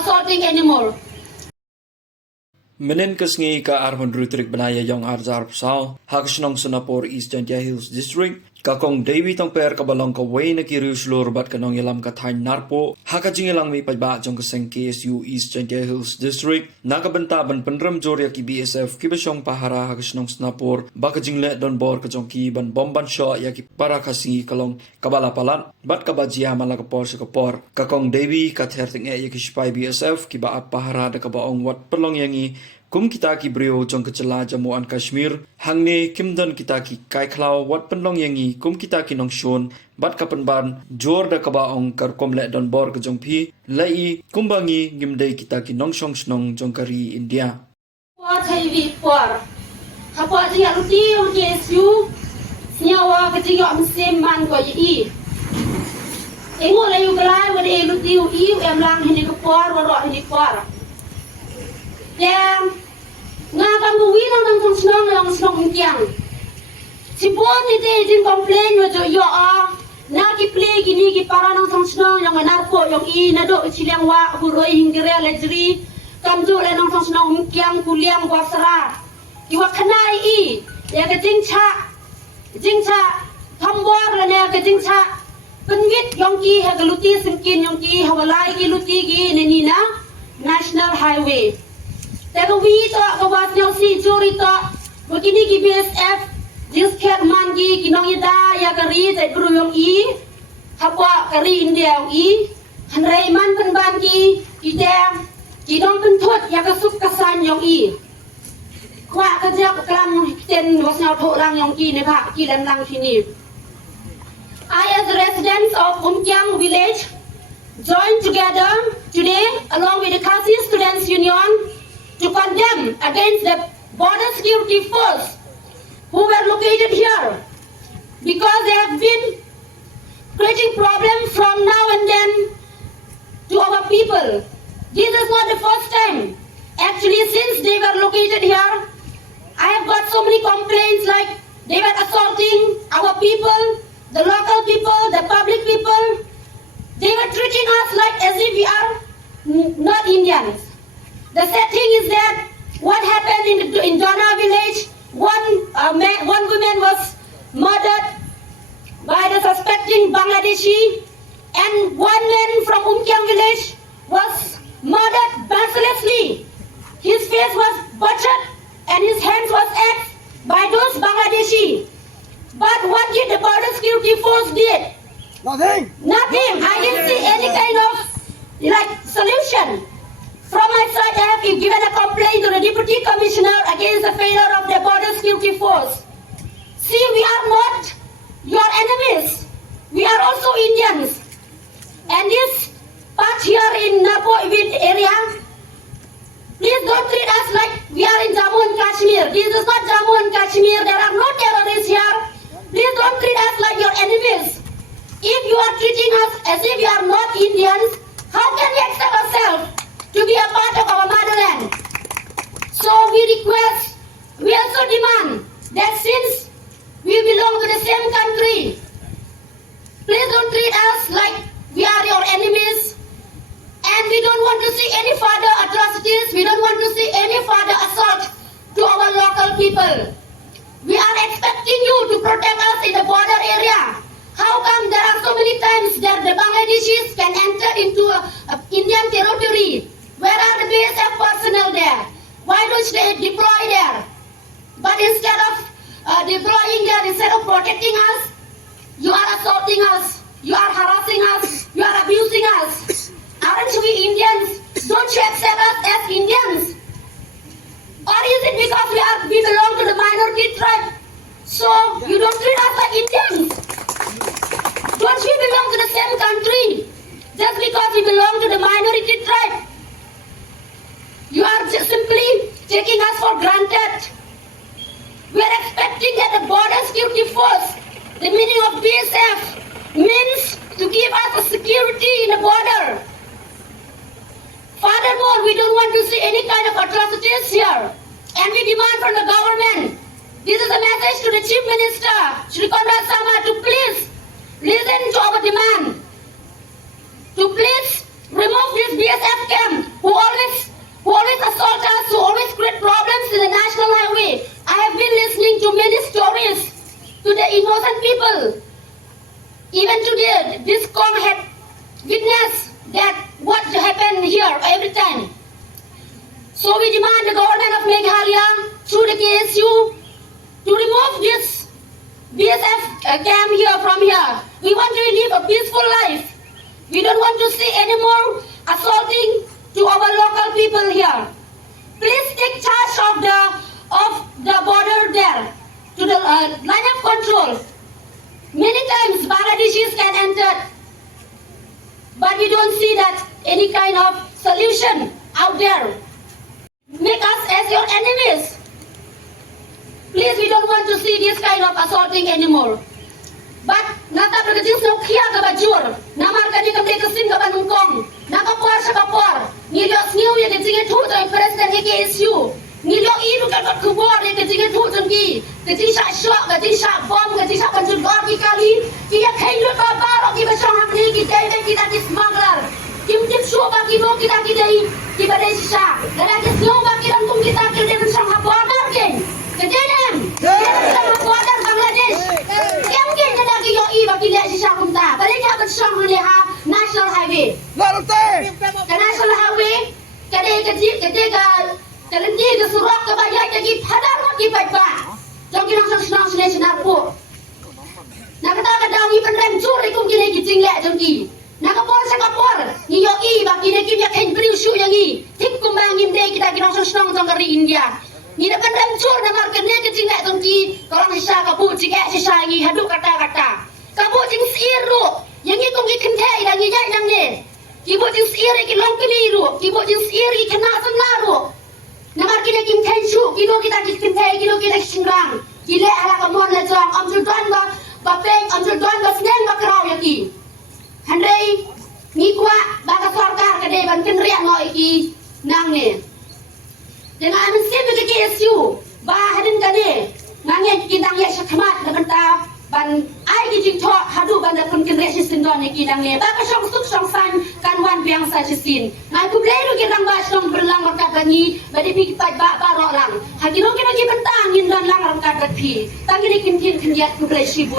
assaulting anymore. Menen kasngi ka arman rutrik banaya yong arzar psao hakasnong Sunapur East Tyngeh Hills District kakong Deiwi Tongper kabalong ka way na kiriuslur bat kanong yalam ka thain narpo hakajingilang may payba jong kaseng KSU East Tyngeh Hills District nakabantaban panram jorya ki BSF kibasyong pahara hakasnong Sunapur bakajingle don bor ka jong ki ban bomban sho ya ki para kasingi kalong kabalapalan bat kabajia malakapor sa kapor kakong Deiwi ka Ther ya ki spy BSF ki ba pahara da kabaong wat pelong yangi kum kita ki brio jong kecela Jammu an Kashmir hangne kimdan kita ki kai khlau wat penlong yangi kum kita ki nong shon bat kapanban jor da kabaong kar komle don bor ka jong phi lai kumbangi gimdei kita ki nong shong snong jong kari India Kwa Deiwi por hapwa ji aluti on KSU nyawa ketiga musim man ko yi engo la yu glai wa de luti u em lang hini ko por wa ro hini por yang ngakam buwi nang snong yang snong kyang si bon ite jin complain yo yo na ki play gini ki para nang snong yang narko yang na do chilang wa huroi hingre lejri kamju le nang snong kyang kuliang wa sara ki wa khanai ya ka jingcha thambor la ne ka jingcha penwit yang ki ha galuti simkin yang ki hawalai ki luti gi ni na national highway Pero we talk about yung si jury talk, begini ki BSF, jis ket mangi kinong ida ya kari jai guru yung hapwa kari India yung hanray man penban ki kinong pentut ya kasuk kasan yung kwa kajak klan ten wasnyaw thok lang yung ne pak ki lan lang sini. I as residents of Umkyang village join together today along with the Kasi Students Union to condemn against the border security force who were located here because they have been creating problems from now and then to our people. This is not the first time. Actually, since they were located here, I have got so many complaints like they were assaulting our people, the local people, the public people. They were treating us like as if we are not Indians. The sad thing is that what happened in Donna village, one woman was murdered by the suspecting Bangladeshi, and one man from Umkyang village was murdered mercilessly. His face was butchered and his hands was axed by those Bangladeshi. But what did the border security force did? Nothing. I didn't see any kind of solution. From my side, I have given a complaint to the Deputy Commissioner against the failure of the Border Security Force. See, we are not your enemies. We are also Indians. And this part here in Napo area, please don't treat us like we are in Jammu and Kashmir. This is not Jammu and Kashmir. There are no terrorists here. Please don't treat us like your enemies. If you are treating us as if we are not Indians, how can we accept ourselves to be a part of our motherland? So we also demand that since we belong to the same country, please don't treat us like we are your enemies. And we don't want to see any further atrocities. We don't want to see any further assault to our local people. We are expecting you to protect us in the border area. How come there are so many times that the Bangladeshis can enter into Indian territory? Where are the BSF personnel there? Why don't they deploy there? But instead of deploying there, instead of protecting us, you are assaulting us, you are harassing us, you are abusing us. Aren't we Indians? Don't you accept us as Indians? Or is it because we belong to the minority tribe? So you don't treat us like Indians? Don't we belong to the same country? Just because we belong to the minority tribe? You are just simply taking us for granted. We are expecting that the border security force, the meaning of BSF, means to give us a security in the border. Furthermore, we don't want to see any kind of atrocities here. And we demand from the government, this is a message to the Chief Minister, Shri Konrad Sama, to please listen to our demand. To please remove this BSF camp to the national highway, I have been listening to many stories to the innocent people. Even today, this Kong had witnessed that what happened here every time. So we demand the government of Meghalaya through the KSU to remove this BSF camp here from here. We want to live a peaceful life. We don't want to see any more assaulting to our local people here. Please take charge of the border there to the line of control. Many times Bangladeshis can enter, but we don't see that any kind of solution out there. Make us as your enemies. Please, we don't want to see this kind of assaulting anymore. But nata berkecil snokia ke bajur, namar kadi ke kesin ke Banungkong, nakapor sa kapor, nilok sniu yang kecil tu tu presiden KSU, nilok ibu kan khubor yang kecil tu tu kecil sak syok, kecil sak bom, kecil sak panjul gor kali, kita kayu tu baru kita saham ni kita di smuggler, tim syok bagi bo kita dai sisa, dan kita snow bagi rangkum kita dengan saham border kan, kejadian, saham border Bangladesh. Bagi lihat sisa kumta, balik nak bersong melihat national highway. Ke national highway, kelenji ke surok ke bayar lagi padar lagi baik-baik. Jangan kita senang senar pun. Nak kata kadang ni penrem curi kum kini kicing lek jengki. Nak kapor sekapor, ni yoi bagi ni kim yakin beri usu yang ni. Tik kumbang imde kita senang jang dari India. Ni dah penrem cur nama kene kicing lek jengki. Kalau sisa kapu cikek sisa lagi haduk kata-kata. Kamu jing siru, yang itu kami kentai dan ni jai nang ni. Kibo jing siru kilong keliru, kibo jing siru kena senaru. Namar kita kentai su, kilo kita kentai, kilo kita singrang. Kile ala kamon la jang, amjul don ba pek, amjul don ba seneng ba kerau yaki. Handai ni kuat baga Sorkar kade ban kenriak no iki nang ni. Dengan amin siapa ke KSU, ba hadin kade, nangye kita ngi sakmat dengan ta. Ban ai di jing tho hadu ban da kun kin resi sindon ni kidang ne ba ka song suk song san kan wan biang sa chisin ngai ku blei lu kirang ba song berlang markat bani ba di pi pat ba ro lang ha kino kino ki bentang yin don lang markat bat pi tang ni kin kin kin yat ku blei shi